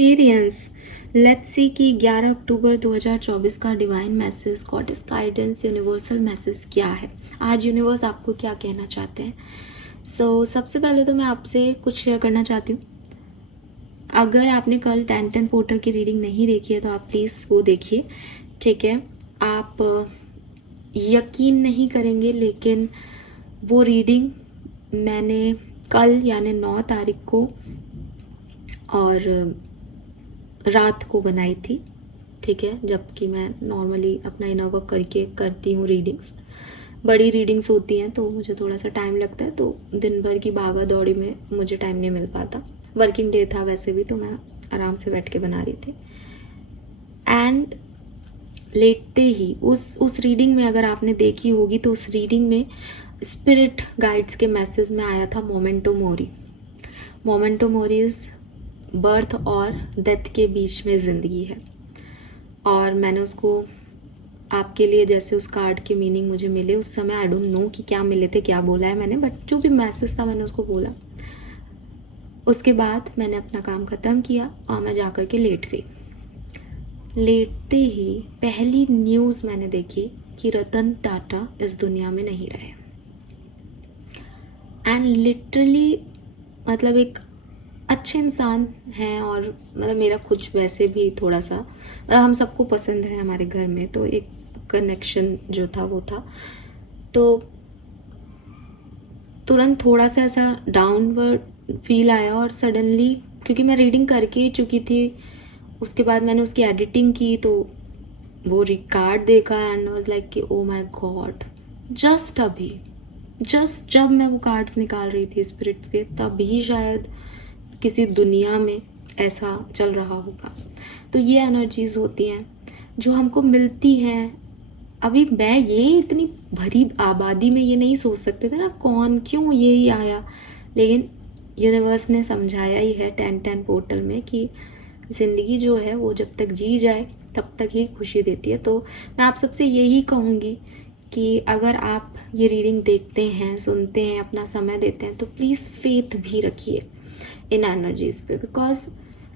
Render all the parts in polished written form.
Experience. Let's see कि 11 अक्टूबर 2024 का divine message, goddess guidance, universal message क्या है। आज यूनिवर्स आपको क्या कहना चाहते हैं। सबसे पहले तो मैं आपसे कुछ शेयर करना चाहती हूँ। अगर आपने कल 10-10 पोर्टल की रीडिंग नहीं देखी है तो आप प्लीज़ वो देखिए, ठीक है। आप यकीन नहीं करेंगे, लेकिन वो रीडिंग मैंने कल यानी 9 तारीख को और रात को बनाई थी, ठीक है। जबकि मैं नॉर्मली अपना इनर वर्क करके करती हूँ रीडिंग्स। बड़ी रीडिंग्स होती हैं तो मुझे थोड़ा सा टाइम लगता है, तो दिन भर की भागा दौड़ी में मुझे टाइम नहीं मिल पाता। वर्किंग डे था वैसे भी, तो मैं आराम से बैठ के बना रही थी। एंड लेटते ही उस रीडिंग में, अगर आपने देखी होगी तो उस रीडिंग में स्पिरिट गाइड्स के मैसेज में आया था memento Mori. Memento Mori is birth और डेथ के बीच में ज़िंदगी है। और मैंने उसको आपके लिए, जैसे उस कार्ड के मीनिंग मुझे मिले उस समय, आई डोंट नो कि क्या मिले थे, क्या बोला है मैंने, बट जो भी मैसेज था मैंने उसको बोला। उसके बाद मैंने अपना काम ख़त्म किया और मैं जा कर के लेट गई। लेटते ही पहली न्यूज़ मैंने देखी कि रतन टाटा इस दुनिया में नहीं रहे। एंड लिटरली मतलब एक अच्छे इंसान हैं, और मतलब मेरा कुछ वैसे भी थोड़ा सा हम सबको पसंद है हमारे घर में, तो एक कनेक्शन जो था वो था। तो तुरंत थोड़ा सा ऐसा डाउनवर्ड फील आया, और सडनली क्योंकि मैं रीडिंग करके ही चुकी थी, उसके बाद मैंने उसकी एडिटिंग की तो वो रिकॉर्ड देखा एंड वाज लाइक कि ओ माय गॉड, जस्ट जब मैं वो कार्ड्स निकाल रही थी स्पिरिट्स के, तभी शायद किसी दुनिया में ऐसा चल रहा होगा। तो ये एनर्जीज होती हैं जो हमको मिलती हैं। अभी मैं ये इतनी भरी आबादी में ये नहीं सोच सकते थे ना कौन क्यों ये ही आया, लेकिन यूनिवर्स ने समझाया ही है 10-10 पोर्टल में कि ज़िंदगी जो है वो जब तक जी जाए तब तक ही खुशी देती है। तो मैं आप सबसे यही कहूँगी कि अगर आप ये रीडिंग देखते हैं, सुनते हैं, अपना समय देते हैं, तो प्लीज़ फेथ भी रखिए इन एनर्जीज़ पे, बिकॉज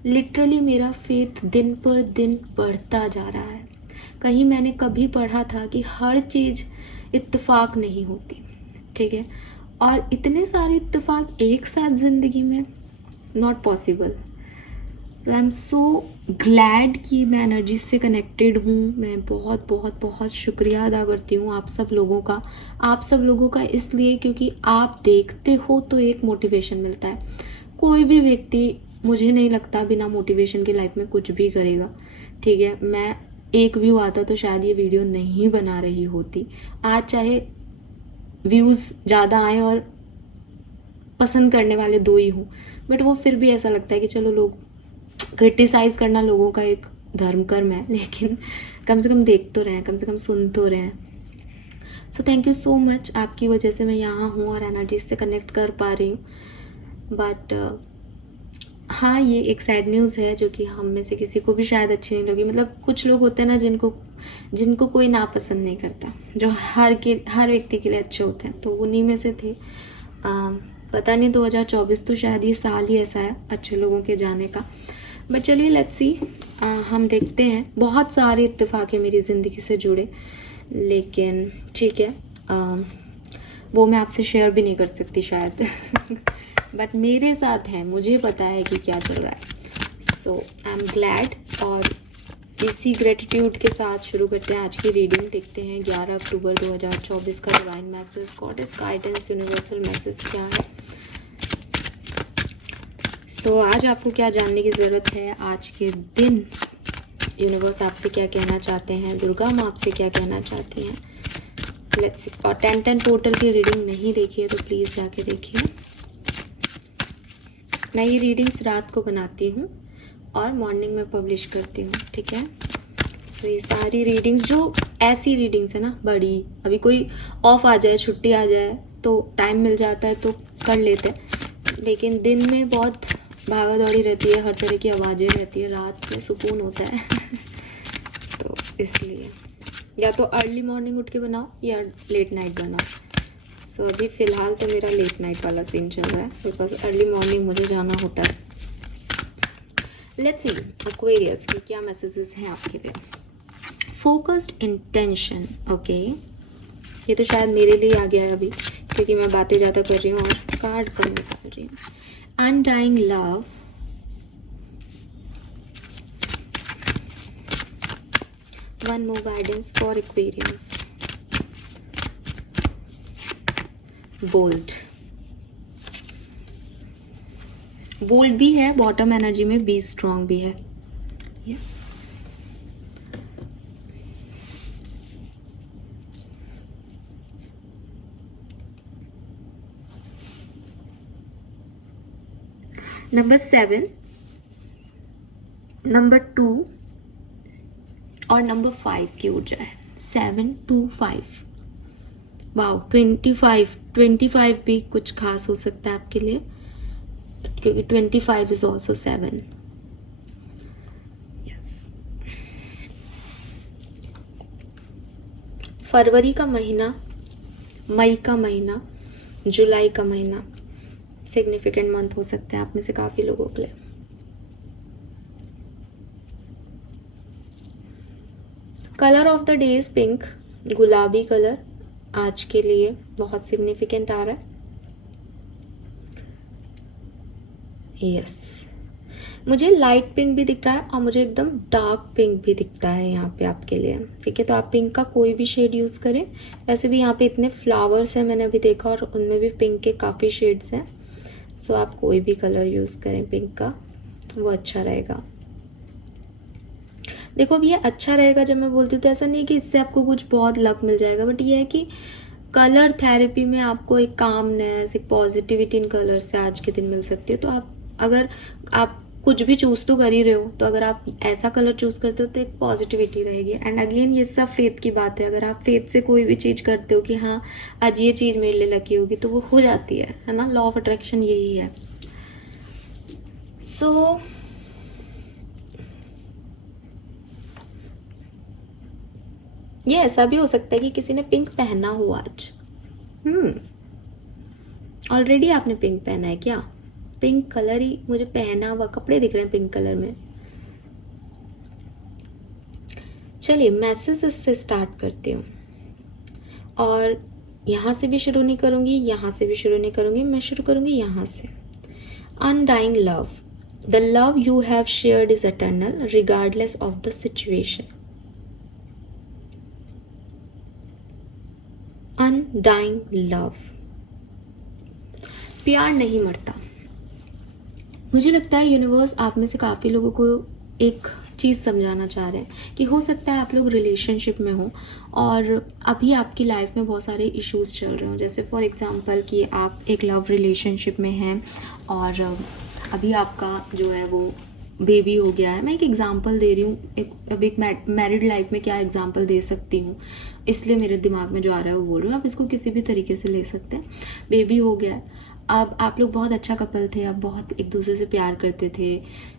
लिटरली मेरा फेथ दिन पर दिन बढ़ता जा रहा है। कहीं मैंने कभी पढ़ा था कि हर चीज़ इत्तेफाक नहीं होती, ठीक है, और इतने सारे इत्तेफाक एक साथ ज़िंदगी में not possible. So I am so glad कि मैं एनर्जी से कनेक्टेड हूँ। मैं बहुत बहुत बहुत शुक्रिया अदा करती हूँ आप सब लोगों का इसलिए क्योंकि आप देखते हो तो एक मोटिवेशन मिलता है। कोई भी व्यक्ति, मुझे नहीं लगता, बिना मोटिवेशन की लाइफ में कुछ भी करेगा, ठीक है। मैं एक व्यू आता तो शायद ये वीडियो नहीं बना रही होती। आज चाहे व्यूज़ ज़्यादा आए और पसंद करने वाले 2 ही हों, बट वो फिर भी ऐसा लगता है कि चलो, लोग क्रिटिसाइज़ करना लोगों का एक धर्म कर्म है, लेकिन कम से कम देख तो रहे हैं, कम से कम सुन तो रहे हैं। So thank you so much, आपकी वजह से मैं यहाँ हूँ और एनर्जी से कनेक्ट कर पा रही हूँ। बट हाँ, ये एक सैड न्यूज़ है जो कि हम में से किसी को भी शायद अच्छी नहीं लगी। मतलब कुछ लोग होते हैं ना जिनको कोई नापसंद नहीं करता, जो हर व्यक्ति के लिए अच्छे होते हैं, तो उन्हीं में से थे। पता नहीं 2024 तो शायद ये साल ही ऐसा है अच्छे लोगों के जाने का। बट चलिए लेट्स सी, हम देखते हैं। बहुत सारे इत्तेफाक है मेरी ज़िंदगी से जुड़े, लेकिन ठीक है, वो मैं आपसे शेयर भी नहीं कर सकती शायद बट मेरे साथ है, मुझे पता है कि क्या चल रहा है। सो आई एम ग्लैड, और इसी ग्रेटिट्यूड के साथ शुरू करते हैं आज की रीडिंग। देखते हैं 11 अक्टूबर 2024 का divine message, goddess guidance, universal message क्या है। आज आपको क्या जानने की ज़रूरत है। आज के दिन यूनिवर्स आपसे क्या कहना चाहते हैं, दुर्गा माँ आपसे क्या कहना चाहती हैं। Let's see. और 10-10 पोर्टल की रीडिंग नहीं देखी है तो प्लीज़ जाके देखिए। मैं ये रीडिंग्स रात को बनाती हूँ और मॉर्निंग में पब्लिश करती हूँ, ठीक है। ये सारी रीडिंग्स जो ऐसी रीडिंग्स है ना बड़ी, अभी कोई ऑफ आ जाए, छुट्टी आ जाए तो टाइम मिल जाता है तो कर लेते हैं, लेकिन दिन में बहुत भागा दौड़ी रहती है, हर तरह की आवाज़ें रहती है, रात में सुकून होता है तो इसलिए या तो अर्ली मॉर्निंग उठ के बनाओ या लेट नाइट बनाओ। अभी फ़िलहाल तो मेरा लेट नाइट वाला सीन चल रहा है, बिकॉज अर्ली मॉर्निंग मुझे जाना होता है। लेट्स सी एक्वेरियस की क्या मैसेजेस हैं आपके लिए. Focused intention. ओके, ये तो शायद मेरे लिए आ गया है अभी, क्योंकि मैं बातें ज़्यादा कर रही हूँ और कार्ड कम कर रही हूँ. Undying love. One more guidance for Aquarius. Bold. Bold भी है बॉटम एनर्जी में, बी स्ट्रॉन्ग भी है. यस. नंबर 7, नंबर 2 और नंबर 5 की ऊर्जा है. 7 2 5. वाओ. 25 भी कुछ खास हो सकता है आपके लिए, क्योंकि 25 इज ऑल्सो 7. यस. फरवरी का महीना, मई का महीना, जुलाई का महीना सिग्निफिकेंट मंथ हो सकते हैं आप में से काफी लोगों के लिए. Colour of the day is pink. गुलाबी कलर आज के लिए बहुत सिग्निफिकेंट आ रहा है. यस. मुझे लाइट पिंक भी दिख रहा है और मुझे एकदम डार्क पिंक भी दिखता है यहाँ पे आपके लिए. ठीक है, तो आप पिंक का कोई भी शेड यूज़ करें. वैसे भी यहाँ पे इतने फ्लावर्स हैं मैंने अभी देखा, और उनमें भी पिंक के काफ़ी शेड्स हैं. सो आप कोई भी कलर यूज़ करें पिंक का, वो अच्छा रहेगा. देखो, अब ये अच्छा रहेगा जब मैं बोलती हूँ तो ऐसा नहीं कि इससे आपको कुछ बहुत लक मिल जाएगा, बट ये है कि कलर थेरेपी में आपको एक कामनेस, एक पॉजिटिविटी इन कलर से आज के दिन मिल सकती है. तो अगर आप कुछ भी चूज तो कर ही रहे हो, तो अगर आप ऐसा कलर चूज करते हो तो एक पॉजिटिविटी रहेगी. एंड अगेन ये सब फेथ की बात है. अगर आप फेथ से कोई भी चीज करते हो कि हाँ आज ये चीज मेरे लिए लकी होगी, तो वो हो जाती है ना. लॉ ऑफ अट्रैक्शन यही है. सो ये ऐसा भी हो सकता है कि किसी ने पिंक पहना हो आज. ऑलरेडी आपने पिंक पहना है क्या? पिंक कलर ही मुझे पहना हुआ कपड़े दिख रहे हैं पिंक कलर में. चलिए मैसेज से स्टार्ट करती हूँ, और यहाँ से भी शुरू नहीं करूँगी, यहाँ से भी शुरू नहीं करूँगी, मैं शुरू करूँगी यहाँ से. Undying love. The love you have shared is eternal regardless of the situation. Undying love. प्यार नहीं मरता. मुझे लगता है यूनिवर्स आप में से काफ़ी लोगों को एक चीज़ समझाना चाह रहे हैं कि हो सकता है आप लोग रिलेशनशिप में हो और अभी आपकी लाइफ में बहुत सारे इश्यूज चल रहे हो. जैसे फॉर एग्जांपल कि आप एक लव रिलेशनशिप में हैं और अभी आपका जो है वो बेबी हो गया है. मैं एक एग्जांपल दे रही हूँ. अब एक मैरिड लाइफ में क्या एग्जांपल दे सकती हूँ, इसलिए मेरे दिमाग में जो आ रहा है वो बोल रही हूँ. आप इसको किसी भी तरीके से ले सकते हैं. बेबी हो गया है, अब आप लोग बहुत अच्छा कपल थे, आप बहुत एक दूसरे से प्यार करते थे,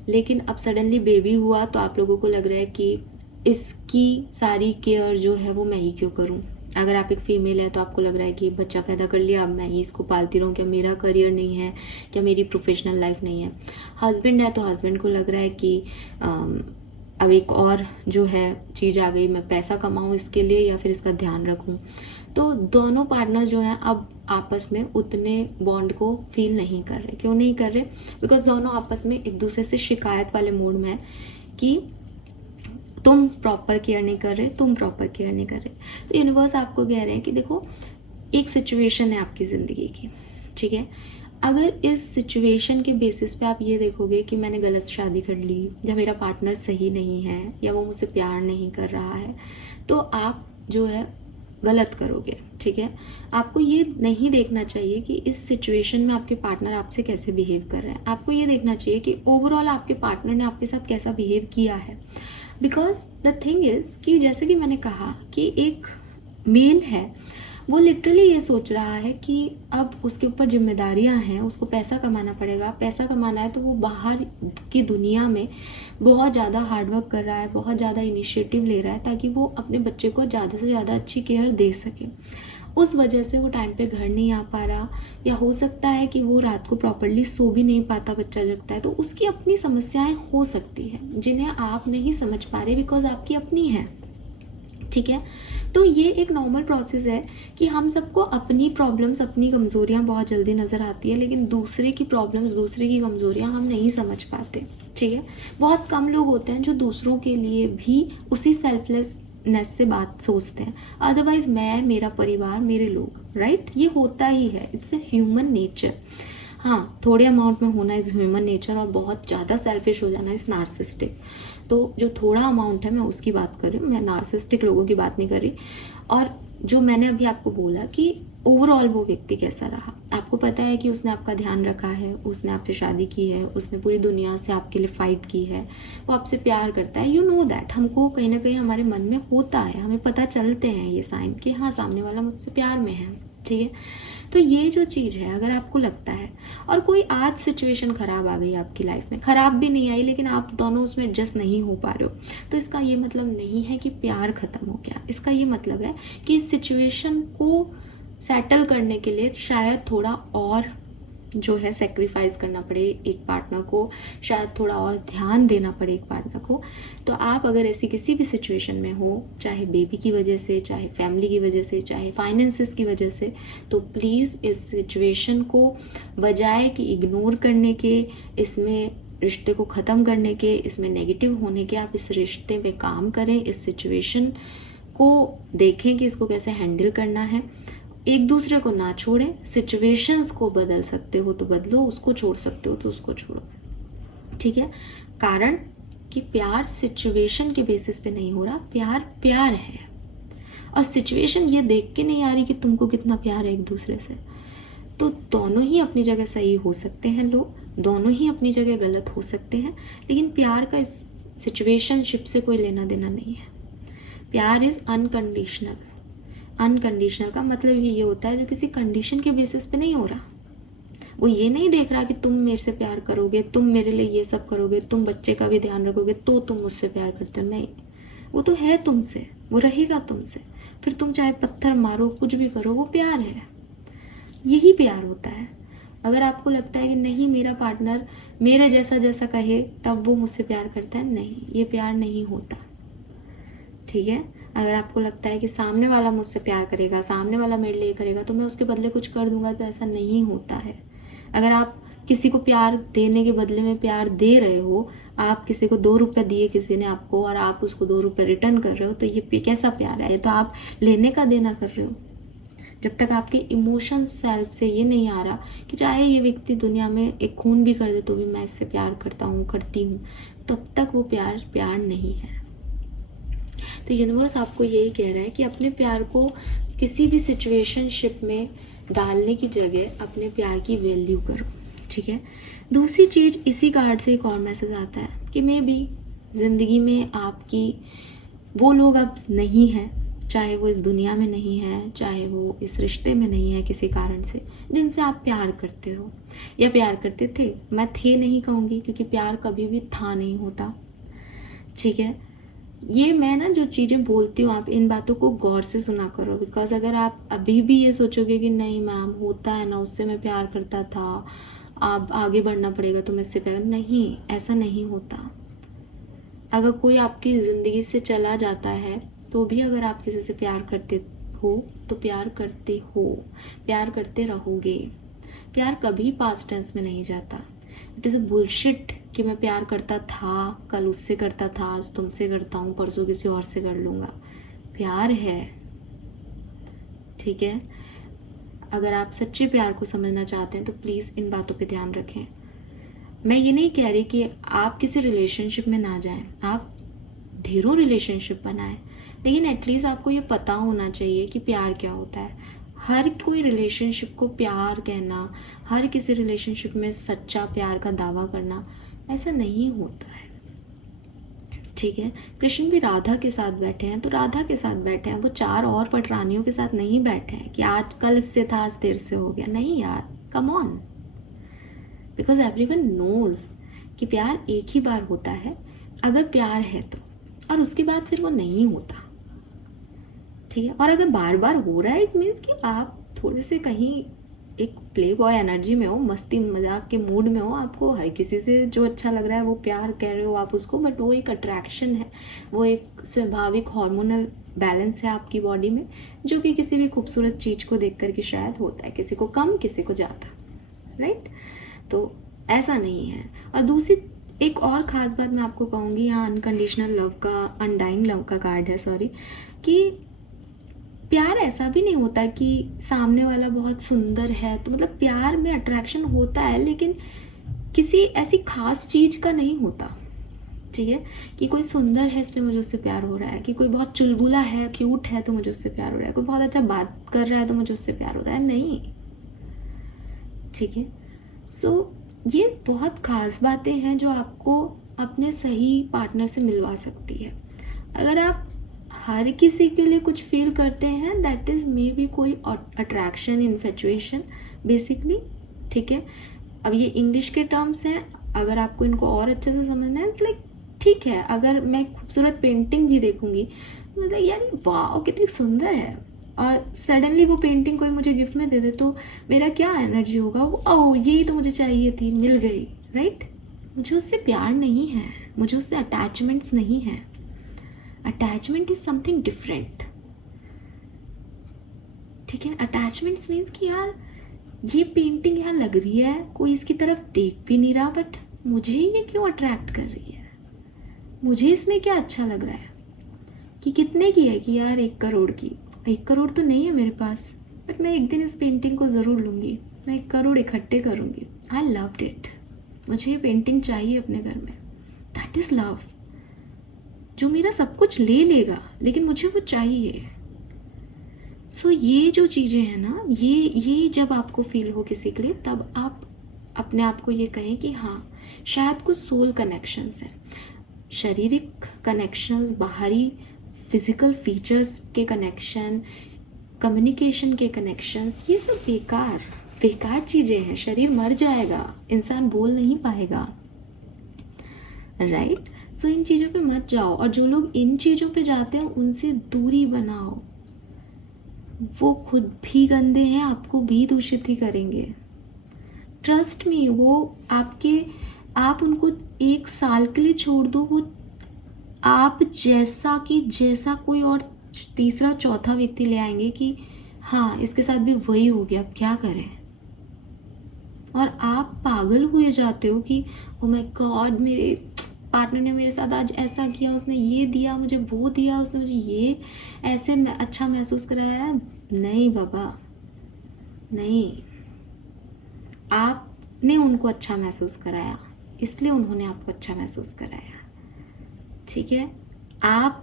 लेकिन अब सडनली बेबी हुआ तो आप लोगों को लग रहा है कि इसकी सारी केयर जो है वो मैं ही क्यों करूं. अगर आप एक फीमेल है तो आपको लग रहा है कि बच्चा पैदा कर लिया, अब मैं ही इसको पालती रहूं, क्या मेरा करियर नहीं है, क्या मेरी प्रोफेशनल लाइफ नहीं है. हस्बैंड है तो हस्बैंड को लग रहा है कि अब एक और जो है चीज़ आ गई, मैं पैसा कमाऊं इसके लिए या फिर इसका ध्यान रखूं. तो दोनों पार्टनर जो हैं अब आपस में उतने बॉन्ड को फील नहीं कर रहे. क्यों नहीं कर रहे? बिकॉज दोनों आपस में एक दूसरे से शिकायत वाले मूड में है कि तुम प्रॉपर केयर नहीं कर रहे, तुम प्रॉपर केयर नहीं कर रहे. तो यूनिवर्स आपको कह रहे हैं कि देखो, एक सिचुएशन है आपकी ज़िंदगी की, ठीक है. अगर इस सिचुएशन के बेसिस पे आप ये देखोगे कि मैंने गलत शादी कर ली, या मेरा पार्टनर सही नहीं है, या वो मुझसे प्यार नहीं कर रहा है, तो आप जो है गलत करोगे. ठीक है, आपको ये नहीं देखना चाहिए कि इस सिचुएशन में आपके पार्टनर आपसे कैसे बिहेव कर रहे हैं. आपको ये देखना चाहिए कि ओवरऑल आपके पार्टनर ने आपके साथ कैसा बिहेव किया है. बिकॉज द थिंग इज कि जैसे कि मैंने कहा कि एक मेल है, वो लिटरली ये सोच रहा है कि अब उसके ऊपर जिम्मेदारियां हैं, उसको पैसा कमाना पड़ेगा. पैसा कमाना है तो वो बाहर की दुनिया में बहुत ज़्यादा हार्डवर्क कर रहा है, बहुत ज़्यादा इनिशिएटिव ले रहा है ताकि वो अपने बच्चे को ज़्यादा से ज़्यादा अच्छी केयर दे सके. उस वजह से वो टाइम पे घर नहीं आ पा रहा, या हो सकता है कि वो रात को प्रॉपरली सो भी नहीं पाता, बच्चा जगता है, तो उसकी अपनी समस्याएं हो सकती है जिन्हें आप नहीं समझ पा रहे बिकॉज आपकी अपनी है। ठीक है, तो ये एक नॉर्मल प्रोसेस है कि हम सबको अपनी प्रॉब्लम्स, अपनी कमज़ोरियाँ बहुत जल्दी नज़र आती है, लेकिन दूसरे की प्रॉब्लम्स, दूसरे की कमज़ोरियाँ हम नहीं समझ पाते। ठीक है, बहुत कम लोग होते हैं जो दूसरों के लिए भी उसी सेल्फलेसनेस से बात सोचते हैं। अदरवाइज मैं, मेरा परिवार, मेरे लोग, राइट, ये होता ही है, इट्स ए ह्यूमन नेचर। हाँ, थोड़े अमाउंट में होना इज़ ह्यूमन नेचर, और बहुत ज़्यादा सेल्फिश हो जाना इज़ नार्सिस्टिक। तो जो थोड़ा अमाउंट है मैं उसकी बात कर रही हूँ, मैं नार्सिस्टिक लोगों की बात नहीं कर रही। और जो मैंने अभी आपको बोला कि ओवरऑल वो व्यक्ति कैसा रहा, आपको पता है कि उसने आपका ध्यान रखा है, उसने आपसे शादी की है, उसने पूरी दुनिया से आपके लिए फाइट की है, वो आपसे प्यार करता है, यू नो दैट। हमको कहीं ना कहीं हमारे मन में होता है, हमें पता चलते हैं ये साइन कि हाँ, सामने वाला मुझसे प्यार में है। ठीक है, तो ये जो चीज़ है, अगर आपको लगता है और कोई आज सिचुएशन ख़राब आ गई आपकी लाइफ में, ख़राब भी नहीं आई लेकिन आप दोनों उसमें एडजस्ट नहीं हो पा रहे हो, तो इसका ये मतलब नहीं है कि प्यार ख़त्म हो गया। इसका ये मतलब है कि इस सिचुएशन को सेटल करने के लिए शायद थोड़ा और जो है सेक्रीफाइस करना पड़े एक पार्टनर को, शायद थोड़ा और ध्यान देना पड़े एक पार्टनर को। तो आप अगर ऐसी किसी भी सिचुएशन में हो, चाहे बेबी की वजह से, चाहे फैमिली की वजह से, चाहे फाइनेंसेस की वजह से, तो प्लीज़ इस सिचुएशन को बजाय कि इग्नोर करने के, इसमें रिश्ते को ख़त्म करने के, इसमें नेगेटिव होने के, आप इस रिश्ते पे काम करें, इस सिचुएशन को देखें कि इसको कैसे हैंडल करना है। एक दूसरे को ना छोड़ें, सिचुएशंस को बदल सकते हो तो बदलो, उसको छोड़ सकते हो तो उसको छोड़ो। ठीक है, कारण कि प्यार सिचुएशन के बेसिस पे नहीं हो रहा, प्यार प्यार है, और सिचुएशन ये देख के नहीं आ रही कि तुमको कितना प्यार है एक दूसरे से। तो दोनों ही अपनी जगह सही हो सकते हैं लोग, दोनों ही अपनी जगह गलत हो सकते हैं, लेकिन प्यार का इस सिचुएशनशिप से कोई लेना देना नहीं है। प्यार इज़ अनकंडीशनल। अनकंडीशनल का मतलब ये होता है जो किसी कंडीशन के बेसिस पे नहीं हो रहा। वो ये नहीं देख रहा कि तुम मेरे से प्यार करोगे, तुम मेरे लिए ये सब करोगे, तुम बच्चे का भी ध्यान रखोगे तो तुम मुझसे प्यार करते हो। नहीं, वो तो है तुमसे, वो रहेगा तुमसे, फिर तुम चाहे पत्थर मारो, कुछ भी करो, वो प्यार है। यही प्यार होता है। अगर आपको लगता है कि नहीं, मेरा पार्टनर मेरे जैसा जैसा कहे तब वो मुझसे प्यार करता है, नहीं, ये प्यार नहीं होता। ठीक है, अगर आपको लगता है कि सामने वाला मुझसे प्यार करेगा, सामने वाला मेरे लिए करेगा तो मैं उसके बदले कुछ कर दूंगा, तो ऐसा नहीं होता है। अगर आप किसी को प्यार देने के बदले में प्यार दे रहे हो, आप किसी को 2 रुपये दिए किसी ने आपको और आप उसको 2 रुपये रिटर्न कर रहे हो, तो ये कैसा प्यार है? ये तो आप लेने का देना कर रहे हो। जब तक आपके इमोशन सेल्फ से ये नहीं आ रहा कि चाहे ये व्यक्ति दुनिया में एक खून भी कर दे तो भी मैं इससे प्यार करता हूँ, करती हूँ, तब तक वो प्यार प्यार नहीं है। तो यूनिवर्स आपको यही कह रहा है कि अपने प्यार को किसी भी सिचुएशनशिप में डालने की जगह अपने प्यार की वैल्यू करो। ठीक है, दूसरी चीज़, इसी कार्ड से एक और मैसेज आता है कि मे बी ज़िंदगी में आपकी वो लोग अब नहीं हैं, चाहे वो इस दुनिया में नहीं है, चाहे वो इस रिश्ते में नहीं है किसी कारण से, जिनसे आप प्यार करते हो या प्यार करते थे। मैं थे नहीं कहूँगी क्योंकि प्यार कभी भी था नहीं होता। ठीक है, ये मैं ना जो चीज़ें बोलती हूँ, आप इन बातों को गौर से सुना करो, बिकॉज अगर आप अभी भी ये सोचोगे कि नहीं मैम होता है ना, उससे मैं प्यार करता था, आप आगे बढ़ना पड़ेगा तो मैं इससे प्यार, नहीं, ऐसा नहीं होता। अगर कोई आपकी ज़िंदगी से चला जाता है तो भी अगर आप किसी से प्यार करते हो तो प्यार करते हो, प्यार करते रहोगे। प्यार कभी पास्ट टेंस में नहीं जाता। इट इज़ अ बुलशिट कि मैं प्यार करता था, कल उससे करता था, आज तुमसे करता हूँ, परसों किसी और से कर लूँगा। प्यार है। ठीक है, अगर आप सच्चे प्यार को समझना चाहते हैं तो प्लीज़ इन बातों पे ध्यान रखें। मैं ये नहीं कह रही कि आप किसी रिलेशनशिप में ना जाएं, आप ढेरों रिलेशनशिप बनाएं, लेकिन एटलीस्ट आपको ये पता होना चाहिए कि प्यार क्या होता है। हर कोई रिलेशनशिप को प्यार कहना, हर किसी रिलेशनशिप में सच्चा प्यार का दावा करना, ऐसा नहीं होता है। ठीक है, कृष्ण भी राधा के साथ बैठे हैं तो राधा के साथ बैठे हैं, वो 4 और पटरानियों के साथ नहीं बैठे हैं कि आज कल इससे था आज तेरे से हो गया। नहीं यार, come on, because everyone knows कि प्यार एक ही बार होता है अगर प्यार है तो, और उसके बाद फिर वो नहीं होता। ठीक है। और अगर बार बार हो रहा है इट मीन्स कि आप थोड़े से कहीं एक प्ले बॉय एनर्जी में हो, मस्ती मजाक के मूड में हो, आपको हर किसी से जो अच्छा लग रहा है वो प्यार कह रहे हो आप उसको, बट वो एक अट्रैक्शन है, वो एक स्वाभाविक हार्मोनल बैलेंस है आपकी बॉडी में, जो कि किसी भी खूबसूरत चीज़ को देख कर के शायद होता है, किसी को कम किसी को ज़्यादा, राइट। तो ऐसा नहीं है। और दूसरी एक और ख़ास बात मैं आपको कहूँगी, यहाँ अनकंडीशनल लव का, अनडाइंग लव का कार्ड है, सॉरी, कि प्यार ऐसा भी नहीं होता कि सामने वाला बहुत सुंदर है तो मतलब प्यार में अट्रैक्शन होता है, लेकिन किसी ऐसी खास चीज़ का नहीं होता, ठीक है, कि कोई सुंदर है इसलिए मुझे उससे प्यार हो रहा है, कि कोई बहुत चुलबुला है, क्यूट है तो मुझे उससे प्यार हो रहा है, कोई बहुत अच्छा बात कर रहा है तो मुझे उससे प्यार होता है, नहीं, ठीक है। सो ये बहुत खास बातें हैं जो आपको अपने सही पार्टनर से मिलवा सकती है। अगर आप हर किसी के लिए कुछ फील करते हैं, दैट इज़ मे बी कोई अट्रैक्शन, इन्फेचुएशन बेसिकली, ठीक है। अब ये इंग्लिश के टर्म्स हैं, अगर आपको इनको और अच्छे से समझना है, लाइक ठीक है, अगर मैं खूबसूरत पेंटिंग भी देखूंगी मतलब यार वाह कितनी सुंदर है, और सडनली वो पेंटिंग कोई मुझे गिफ्ट में दे दे तो मेरा क्या एनर्जी होगा, ओह यही तो मुझे चाहिए थी, मिल गई, राइट। मुझे उससे प्यार नहीं है, मुझे उससे अटैचमेंट्स नहीं है। अटैचमेंट इज समथिंग डिफरेंट, ठीक है। अटैचमेंट्स मीन्स कि यार ये पेंटिंग यहाँ लग रही है, कोई इसकी तरफ देख भी नहीं रहा, बट मुझे ये क्यों अट्रैक्ट कर रही है, मुझे इसमें क्या अच्छा लग रहा है। कि कितने की है, कि यार 1 करोड़ की, 1 करोड़ तो नहीं है मेरे पास, बट मैं एक दिन इस पेंटिंग को ज़रूर लूँगी, मैं 1 करोड़ इकट्ठे करूँगी, आई लव्ड इट, मुझे ये पेंटिंग चाहिए अपने घर में, दैट इज़ लव। जो मेरा सब कुछ ले लेगा लेकिन मुझे वो चाहिए। सो ये जो चीज़ें हैं ना, ये जब आपको फील हो किसी के लिए, तब आप अपने आप को ये कहें कि हाँ शायद कुछ सोल कनेक्शंस हैं, शारीरिक कनेक्शंस, बाहरी फिजिकल फीचर्स के कनेक्शन, कम्युनिकेशन के कनेक्शंस, ये सब बेकार चीज़ें हैं। शरीर मर जाएगा, इंसान बोल नहीं पाएगा, राइट। सो इन चीज़ों पे मत जाओ, और जो लोग इन चीज़ों पे जाते हैं उनसे दूरी बनाओ, वो खुद भी गंदे हैं, आपको भी दूषित ही करेंगे, ट्रस्ट मी। वो आप उनको 1 साल के लिए छोड़ दो, वो आप जैसा कोई और तीसरा चौथा व्यक्ति ले आएंगे कि हाँ इसके साथ भी वही हो गया, अब क्या करें। और आप पागल हुए जाते हो कि ओ माय गॉड मेरे पार्टनर ने मेरे साथ आज ऐसा किया, उसने ये दिया मुझे, वो दिया उसने मुझे, ये ऐसे अच्छा महसूस कराया। नहीं बाबा नहीं, आपने उनको अच्छा महसूस कराया, इसलिए उन्होंने आपको अच्छा महसूस कराया, ठीक है। आप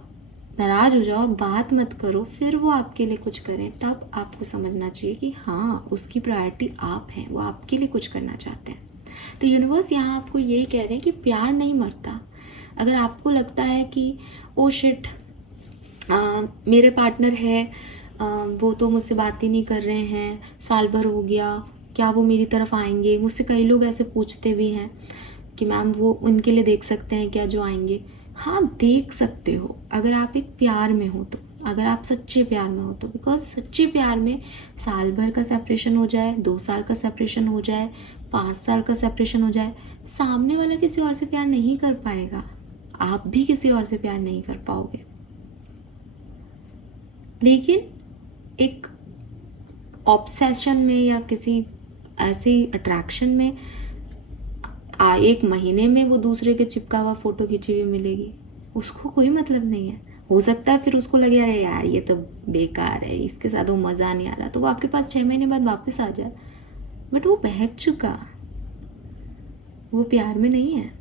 नाराज हो जाओ, बात मत करो, फिर वो आपके लिए कुछ करें, तब आपको समझना चाहिए कि हाँ उसकी प्रायोरिटी आप हैं, वो आपके लिए कुछ करना चाहते हैं। तो यूनिवर्स यहाँ आपको यही कह रहे हैं कि प्यार नहीं मरता। अगर आपको लगता है कि ओ शिट मेरे पार्टनर है, वो तो मुझसे बात ही नहीं कर रहे हैं, साल भर हो गया, क्या वो मेरी तरफ आएंगे। मुझसे कई लोग ऐसे पूछते भी हैं कि मैम वो उनके लिए देख सकते हैं क्या जो आएंगे। हाँ देख सकते हो, अगर आप एक प्यार में हो तो, अगर आप सच्चे प्यार में हो तो, बिकॉज सच्चे प्यार में साल भर का सेपरेशन हो जाए, 2 साल का सेपरेशन हो जाए, 5 साल का सेपरेशन हो जाए, सामने वाला किसी और से प्यार नहीं कर पाएगा, आप भी किसी और से प्यार नहीं कर पाओगे। लेकिन एक ऑब्सेशन में या किसी ऐसी अट्रैक्शन में 1 महीने में वो दूसरे के चिपका हुआ फोटो खींची हुई मिलेगी, उसको कोई मतलब नहीं है। हो सकता है फिर उसको लगे अरे यार ये तो बेकार है, इसके साथ वो मज़ा नहीं आ रहा, तो वो आपके पास 6 महीने बाद वापस आ जाए, बट वो बहक चुका, वो प्यार में नहीं है,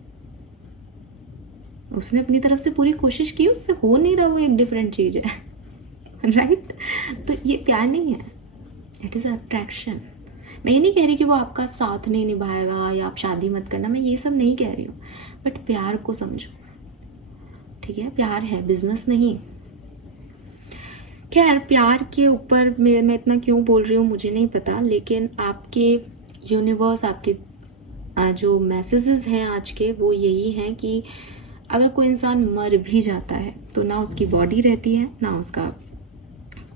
उसने अपनी तरफ से पूरी कोशिश की, उससे हो नहीं रहा, वो एक डिफरेंट चीज़ है, राइट। तो ये प्यार नहीं है, इट इज़ अट्रैक्शन। मैं ये नहीं कह रही कि वो आपका साथ नहीं निभाएगा या आप शादी मत करना, मैं ये सब नहीं कह रही हूँ, बट प्यार को समझो, ठीक है। प्यार है, बिजनेस नहीं। खैर प्यार के ऊपर मैं इतना क्यों बोल रही हूँ मुझे नहीं पता, लेकिन आपके यूनिवर्स, आपके जो मैसेजेस हैं आज के, वो यही हैं कि अगर कोई इंसान मर भी जाता है तो ना उसकी बॉडी रहती है, ना उसका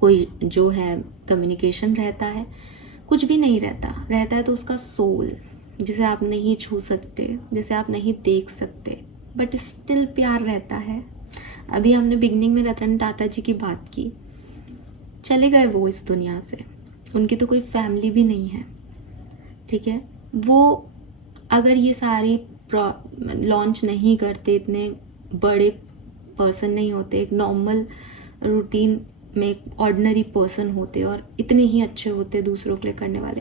कोई जो है कम्युनिकेशन रहता है, कुछ भी नहीं रहता है तो उसका सोल, जिसे आप नहीं छू सकते, जिसे आप नहीं देख सकते, बट स्टिल प्यार रहता है। अभी हमने बिगनिंग में रतन टाटा जी की बात की, चले गए वो इस दुनिया से, उनकी तो कोई फैमिली भी नहीं है, ठीक है। वो अगर ये सारी लॉन्च नहीं करते, इतने बड़े पर्सन नहीं होते, एक नॉर्मल रूटीन में एक ऑर्डिनरी पर्सन होते और इतने ही अच्छे होते दूसरों के लिए करने वाले,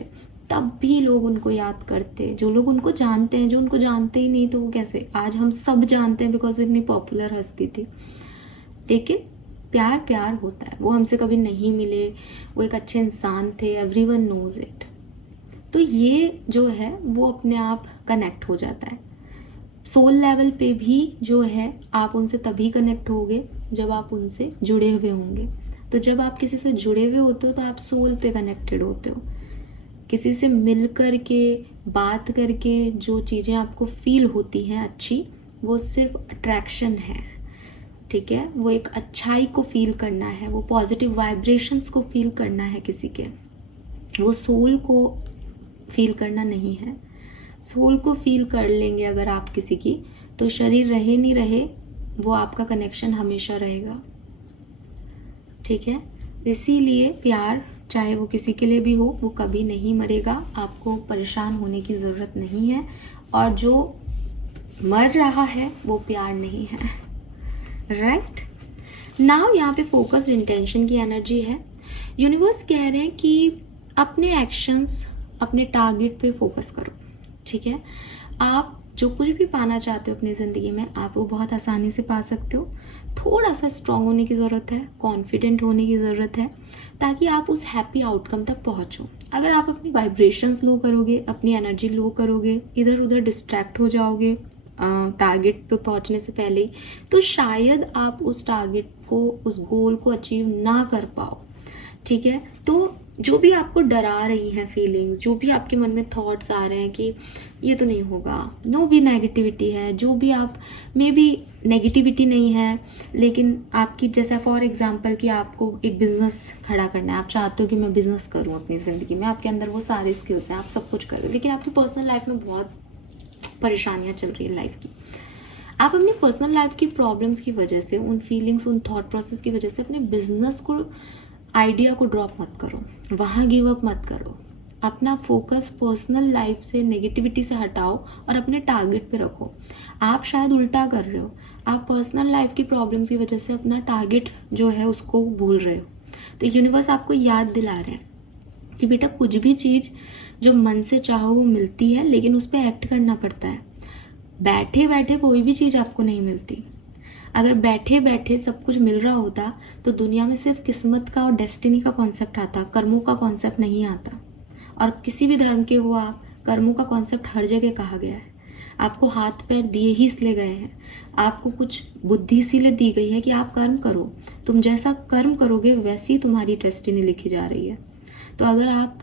तब भी लोग उनको याद करते। जो लोग उनको जानते हैं, जो उनको जानते ही नहीं तो वो कैसे, आज हम सब जानते हैं बिकॉज वो इतनी पॉपुलर हस्ती थी। लेकिन प्यार प्यार होता है, वो हमसे कभी नहीं मिले, वो एक अच्छे इंसान थे, एवरीवन नोज इट। तो ये जो है वो अपने आप कनेक्ट हो जाता है। सोल लेवल पे भी जो है आप उनसे तभी कनेक्ट होगे जब आप उनसे जुड़े हुए होंगे। तो जब आप किसी से जुड़े हुए होते हो तो आप सोल पे कनेक्टेड होते हो। किसी से मिल कर के, बात करके जो चीज़ें आपको फील होती हैं अच्छी, वो सिर्फ अट्रैक्शन है, ठीक है। वो एक अच्छाई को फील करना है, वो पॉजिटिव वाइब्रेशंस को फील करना है किसी के, वो सोल को फील करना नहीं है। सोल को फील कर लेंगे अगर आप किसी की, तो शरीर रहे नहीं रहे, वो आपका कनेक्शन हमेशा रहेगा, ठीक है। इसीलिए प्यार चाहे वो किसी के लिए भी हो, वो कभी नहीं मरेगा, आपको परेशान होने की ज़रूरत नहीं है। और जो मर रहा है वो प्यार नहीं है, राइट। नाउ यहाँ पे फोकस्ड इंटेंशन की एनर्जी है। यूनिवर्स कह रहे हैं कि अपने एक्शंस, अपने टारगेट पे फोकस करो, ठीक है। आप जो कुछ भी पाना चाहते हो अपनी ज़िंदगी में, आप वो बहुत आसानी से पा सकते हो। थोड़ा सा स्ट्रांग होने की ज़रूरत है, कॉन्फिडेंट होने की ज़रूरत है, ताकि आप उस हैप्पी आउटकम तक पहुँचो। अगर आप अपनी वाइब्रेशंस लो करोगे, अपनी एनर्जी लो करोगे, इधर उधर डिस्ट्रैक्ट हो जाओगे टारगेट पे पहुँचने से पहले ही, तो शायद आप उस टारगेट को, उस गोल को अचीव ना कर पाओ, ठीक है। तो जो भी आपको डरा रही हैं फीलिंग्स, जो भी आपके मन में थॉट्स आ रहे हैं कि ये तो नहीं होगा, नो भी नेगेटिविटी है, जो भी आप मे बी नेगेटिविटी नहीं है, लेकिन आपकी, जैसा फॉर एग्जांपल कि आपको एक बिजनेस खड़ा करना है, आप चाहते हो कि मैं बिजनेस करूं अपनी ज़िंदगी में, आपके अंदर वो सारे स्किल्स हैं, आप सब कुछ कर रहे हो, लेकिन आपकी पर्सनल लाइफ में बहुत परेशानियाँ चल रही है लाइफ की। आप अपनी पर्सनल लाइफ की प्रॉब्लम्स की वजह से, उन फीलिंग्स, उन थॉट प्रोसेस की वजह से अपने बिजनेस को, आइडिया को ड्रॉप मत करो, वहाँ गिव अप मत करो। अपना फोकस पर्सनल लाइफ से, नेगेटिविटी से हटाओ और अपने टारगेट पे रखो। आप शायद उल्टा कर रहे हो, आप पर्सनल लाइफ की प्रॉब्लम्स की वजह से अपना टारगेट जो है उसको भूल रहे हो। तो यूनिवर्स आपको याद दिला रहे हैं कि बेटा कुछ भी चीज़ जो मन से चाहो वो मिलती है, लेकिन उस पर एक्ट करना पड़ता है। बैठे बैठे कोई भी चीज़ आपको नहीं मिलती। अगर बैठे बैठे सब कुछ मिल रहा होता तो दुनिया में सिर्फ किस्मत का और डेस्टिनी का कॉन्सेप्ट आता, कर्मों का कॉन्सेप्ट नहीं आता। और किसी भी धर्म के हो आप, कर्मों का कॉन्सेप्ट हर जगह कहा गया है। आपको हाथ पैर दिए ही इसलिए गए हैं, आपको कुछ बुद्धि इसीलिए दी गई है कि आप कर्म करो, तुम जैसा कर्म करोगे वैसी तुम्हारी डेस्टिनी लिखी जा रही है। तो अगर आप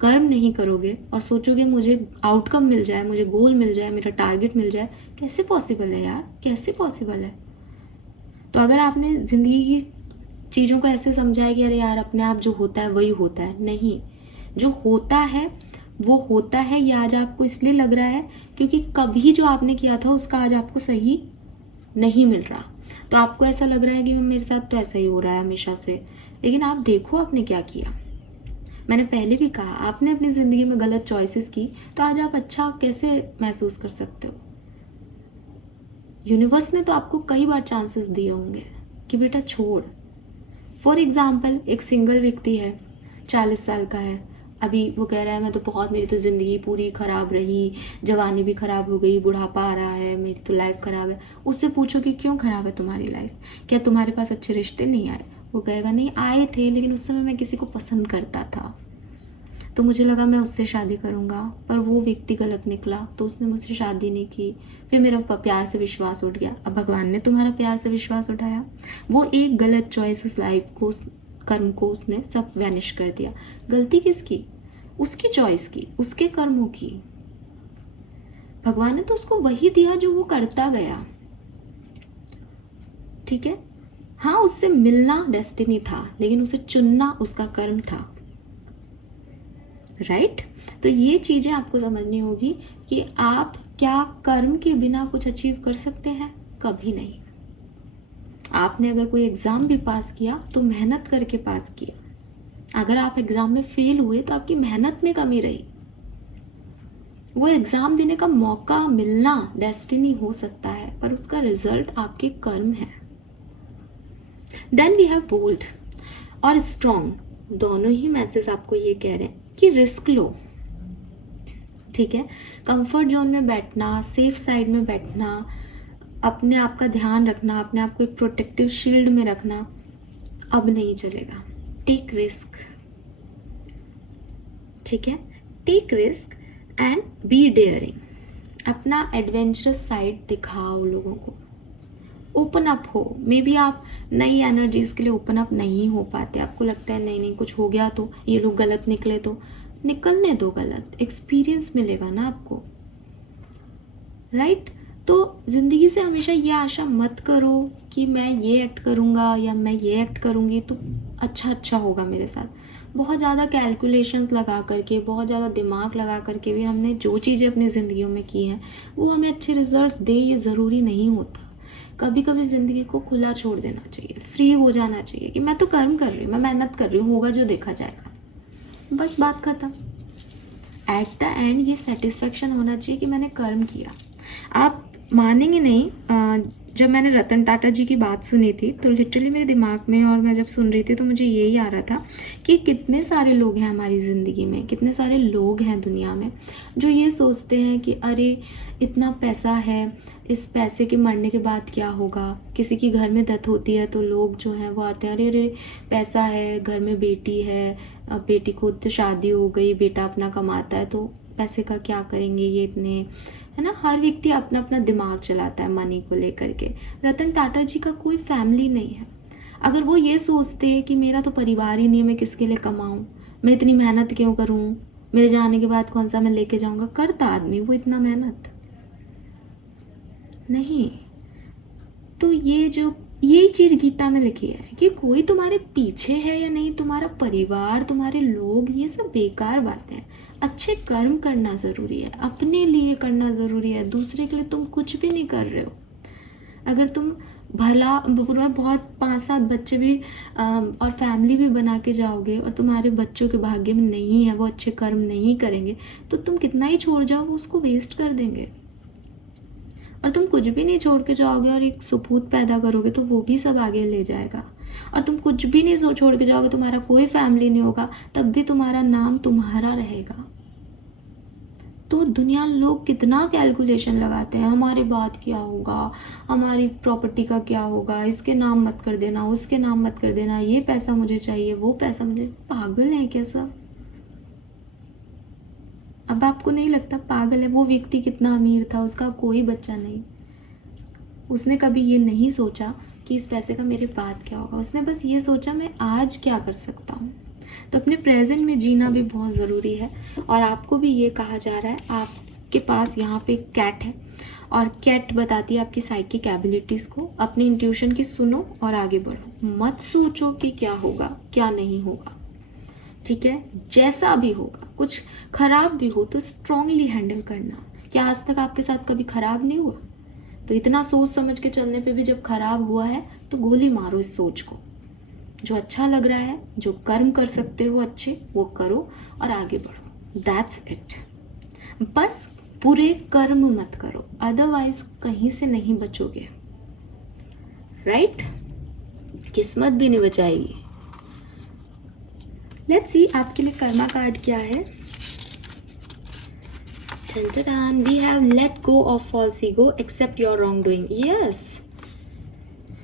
कर्म नहीं करोगे और सोचोगे मुझे आउटकम मिल जाए, मुझे गोल मिल जाए, मेरा टारगेट मिल जाए, कैसे पॉसिबल है यार, कैसे पॉसिबल है। तो अगर आपने ज़िंदगी की चीज़ों को ऐसे समझा है कि अरे यार अपने आप जो होता है वही होता है, नहीं, जो होता है वो होता है। ये आज आपको इसलिए लग रहा है क्योंकि कभी जो आपने किया था उसका आज आपको सही नहीं मिल रहा, तो आपको ऐसा लग रहा है कि मेरे साथ तो ऐसा ही हो रहा है हमेशा से। लेकिन आप देखो आपने क्या किया। मैंने पहले भी कहा, आपने अपनी ज़िंदगी में गलत चॉइसेस की, तो आज आप अच्छा कैसे महसूस कर सकते हो। यूनिवर्स ने तो आपको कई बार चांसेस दिए होंगे कि बेटा छोड़। फॉर एग्जाम्पल, एक सिंगल व्यक्ति है, 40 साल का है, अभी वो कह रहा है मैं तो बहुत, मेरी तो ज़िंदगी पूरी ख़राब रही, जवानी भी ख़राब हो गई, बुढ़ापा आ रहा है, मेरी तो लाइफ ख़राब है। उससे पूछो कि क्यों ख़राब है तुम्हारी लाइफ, क्या तुम्हारे पास अच्छे रिश्ते नहीं आए? वो कहेगा नहीं आए थे, लेकिन उस समय मैं किसी को पसंद करता था, तो मुझे लगा मैं उससे शादी करूँगा, पर वो व्यक्ति गलत निकला तो उसने मुझसे शादी नहीं की, फिर मेरा प्यार से विश्वास उठ गया। अब भगवान ने तुम्हारा प्यार से विश्वास उठाया, वो एक गलत चॉइस उस लाइफ को, कर्म को उसने सब वैनिश कर दिया। गलती किसकी? उसकी चॉइस की, उसके कर्मों की। भगवान ने तो उसको वही दिया जो वो करता गया, ठीक है। हाँ, उससे मिलना डेस्टिनी था, लेकिन उसे चुनना उसका कर्म था। राइट? तो ये चीज़ें आपको समझनी होगी कि आप क्या कर्म के बिना कुछ अचीव कर सकते हैं? कभी नहीं। आपने अगर कोई एग्ज़ाम भी पास किया तो मेहनत करके पास किया। अगर आप एग्ज़ाम में फेल हुए तो आपकी मेहनत में कमी रही। वो एग्ज़ाम देने का मौका मिलना डेस्टिनी हो सकता है, पर उसका रिजल्ट आपके कर्म है। देन वी हैव बोल्ड और स्ट्रॉन्ग। दोनों ही मैसेज आपको ये कह रहे हैं कि रिस्क लो। ठीक है, कंफर्ट जोन में बैठना, सेफ साइड में बैठना, अपने आप का ध्यान रखना, अपने आप को एक प्रोटेक्टिव शील्ड में रखना अब नहीं चलेगा। Take risk. ठीक है, take risk and be daring. अपना एडवेंचरस साइड दिखाओ लोगों को। ओपन अप हो। मे बी आप नई एनर्जीज के लिए ओपन अप नहीं हो पाते, आपको लगता है नहीं नहीं कुछ हो गया तो ये लोग गलत निकले तो निकलने दो, गलत एक्सपीरियंस मिलेगा ना आपको। राइट? तो ज़िंदगी से हमेशा ये आशा मत करो कि मैं ये एक्ट करूँगा या मैं ये एक्ट करूँगी तो अच्छा होगा मेरे साथ। बहुत ज़्यादा कैलकुलेशंस लगा करके, बहुत ज़्यादा दिमाग लगा करके भी हमने जो चीज़ें अपनी ज़िंदगियों में की हैं वो हमें अच्छे रिजल्ट्स दे, ये ज़रूरी नहीं होता। कभी कभी ज़िंदगी को खुला छोड़ देना चाहिए, फ्री हो जाना चाहिए कि मैं तो कर्म कर रही हूँ, मैं मेहनत कर रही हूँ, होगा जो देखा जाएगा, बस बात खत्म। एट द एंड ये सेटिस्फेक्शन होना चाहिए कि मैंने कर्म किया। आप मानेंगे नहीं, जब मैंने रतन टाटा जी की बात सुनी थी तो लिटरली मेरे दिमाग में, और मैं जब सुन रही थी तो मुझे यही आ रहा था कि कितने सारे लोग हैं हमारी ज़िंदगी में, कितने सारे लोग हैं दुनिया में जो ये सोचते हैं कि अरे इतना पैसा है, इस पैसे के मरने के बाद क्या होगा। किसी की घर में डेथ होती है तो लोग जो हैं वो आते हैं, अरे अरे पैसा है, घर में बेटी है, अब बेटी को तो शादी हो गई, बेटा अपना कमाता है तो पैसे का क्या करेंगे ये इतने, है ना। हर व्यक्ति अपना अपना दिमाग चलाता है मनी को लेकर के। रतन टाटा जी का कोई फैमिली नहीं है। अगर वो ये सोचते हैं कि मेरा तो परिवार ही नहीं है, मैं किसके लिए कमाऊं, मैं इतनी मेहनत क्यों करूं, मेरे जाने के बाद कौन सा मैं लेके जाऊंगा, करता आदमी वो इतना मेहनत नहीं। तो ये चीज गीता में लिखी है कि कोई तुम्हारे पीछे है या नहीं, तुम्हारा परिवार, तुम्हारे लोग, ये सब बेकार बातें हैं। अच्छे कर्म करना जरूरी है, अपने लिए करना जरूरी है, दूसरे के लिए तुम कुछ भी नहीं कर रहे हो। अगर तुम भला बुरा बहुत 5-7 बच्चे भी और फैमिली भी बना के जाओगे और तुम्हारे बच्चों के भाग्य में नहीं है, वो अच्छे कर्म नहीं करेंगे, तो तुम कितना ही छोड़ जाओ वो उसको वेस्ट कर देंगे। और तुम कुछ भी नहीं छोड़ के जाओगे और एक सुपूत पैदा करोगे तो वो भी सब आगे ले जाएगा। और तुम कुछ भी नहीं छोड़ के जाओगे, तुम्हारा कोई फैमिली नहीं होगा, तब भी तुम्हारा नाम तुम्हारा रहेगा। तो दुनिया लोग कितना कैलकुलेशन लगाते हैं, हमारे बाद क्या होगा, हमारी प्रॉपर्टी का क्या होगा, इसके नाम मत कर देना, उसके नाम मत कर देना, ये पैसा मुझे चाहिए, वो पैसा मुझे। पागल है क्या सब? अब आपको नहीं लगता पागल है? वो व्यक्ति कितना अमीर था, उसका कोई बच्चा नहीं, उसने कभी ये नहीं सोचा कि इस पैसे का मेरे बाद क्या होगा। उसने बस ये सोचा मैं आज क्या कर सकता हूँ। तो अपने प्रेजेंट में जीना भी बहुत ज़रूरी है। और आपको भी ये कहा जा रहा है, आपके पास यहाँ पे कैट है और कैट बताती है आपकी साइकिक एबिलिटीज़ को। अपनी इंट्यूशन की सुनो और आगे बढ़ो, मत सोचो कि क्या होगा क्या नहीं होगा। ठीक है, जैसा भी होगा, कुछ खराब भी हो तो स्ट्रांगली हैंडल करना। क्या आज तक आपके साथ कभी खराब नहीं हुआ? तो इतना सोच समझ के चलने पे भी जब खराब हुआ है तो गोली मारो इस सोच को। जो अच्छा लग रहा है, जो कर्म कर सकते हो अच्छे, वो करो और आगे बढ़ो। That's it. बस बुरे कर्म मत करो, अदरवाइज कहीं से नहीं बचोगे। राइट? किस्मत भी नहीं बचाएगी। लेट्स सी आपके लिए कर्मा कार्ड क्या है। We have let go of false ego, accept your wrongdoing. Yes.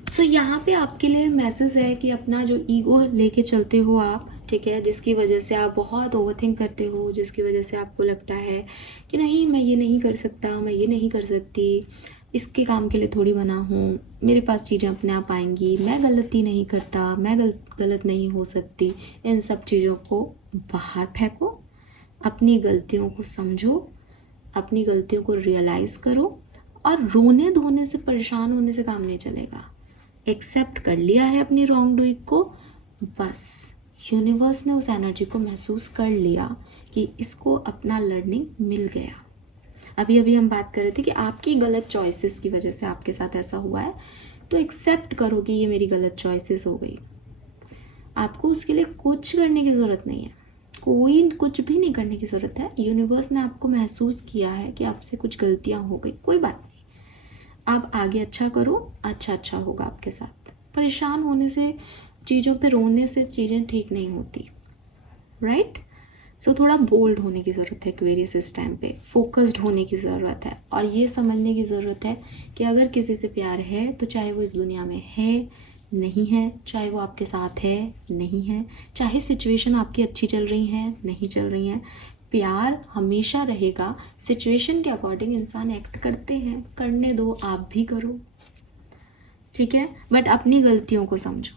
So यहाँ पे आपके लिए मैसेज है कि अपना जो ईगो लेके चलते हो आप, ठीक है, जिसकी वजह से आप बहुत ओवरथिंक करते हो, जिसकी वजह से आपको लगता है कि नहीं मैं ये नहीं कर सकता, मैं ये नहीं कर सकती, इसके काम के लिए थोड़ी बना हूँ, मेरे पास चीज़ें अपने आप आएंगी, मैं गलती नहीं करता, मैं गलत नहीं हो सकती। इन सब चीज़ों को बाहर फेंको, अपनी गलतियों को समझो, अपनी गलतियों को रियलाइज़ करो। और रोने धोने से, परेशान होने से काम नहीं चलेगा। एक्सेप्ट कर लिया है अपनी रॉन्ग डूइंग को, बस यूनिवर्स ने उस एनर्जी को महसूस कर लिया कि इसको अपना लर्निंग मिल गया। अभी अभी हम बात कर रहे थे कि आपकी गलत चॉइसेस की वजह से आपके साथ ऐसा हुआ है, तो एक्सेप्ट करो कि ये मेरी गलत चॉइसेस हो गई। आपको उसके लिए कुछ करने की ज़रूरत नहीं है, कोई कुछ भी नहीं करने की ज़रूरत है। यूनिवर्स ने आपको महसूस किया है कि आपसे कुछ गलतियाँ हो गई, कोई बात नहीं, आप आगे अच्छा करो, अच्छा होगा आपके साथ। परेशान होने से, चीज़ों पे रोने से चीज़ें ठीक नहीं होती, राइट? सो थोड़ा बोल्ड होने की ज़रूरत है एक्वेरियस इस टाइम पे, फोकस्ड होने की ज़रूरत है, और ये समझने की ज़रूरत है कि अगर किसी से प्यार है तो चाहे वो इस दुनिया में है नहीं है, चाहे वो आपके साथ है नहीं है, चाहे सिचुएशन आपकी अच्छी चल रही है नहीं चल रही है, प्यार हमेशा रहेगा। सिचुएशन के अकॉर्डिंग इंसान एक्ट करते हैं, करने दो, आप भी करो, ठीक है, बट अपनी गलतियों को समझो।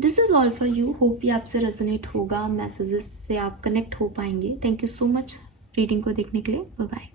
This is all for you. Hope ये आपसे रेजोनेट होगा, मैसेजेस से आप कनेक्ट हो पाएंगे। Thank you so much reading को देखने के लिए। Bye bye.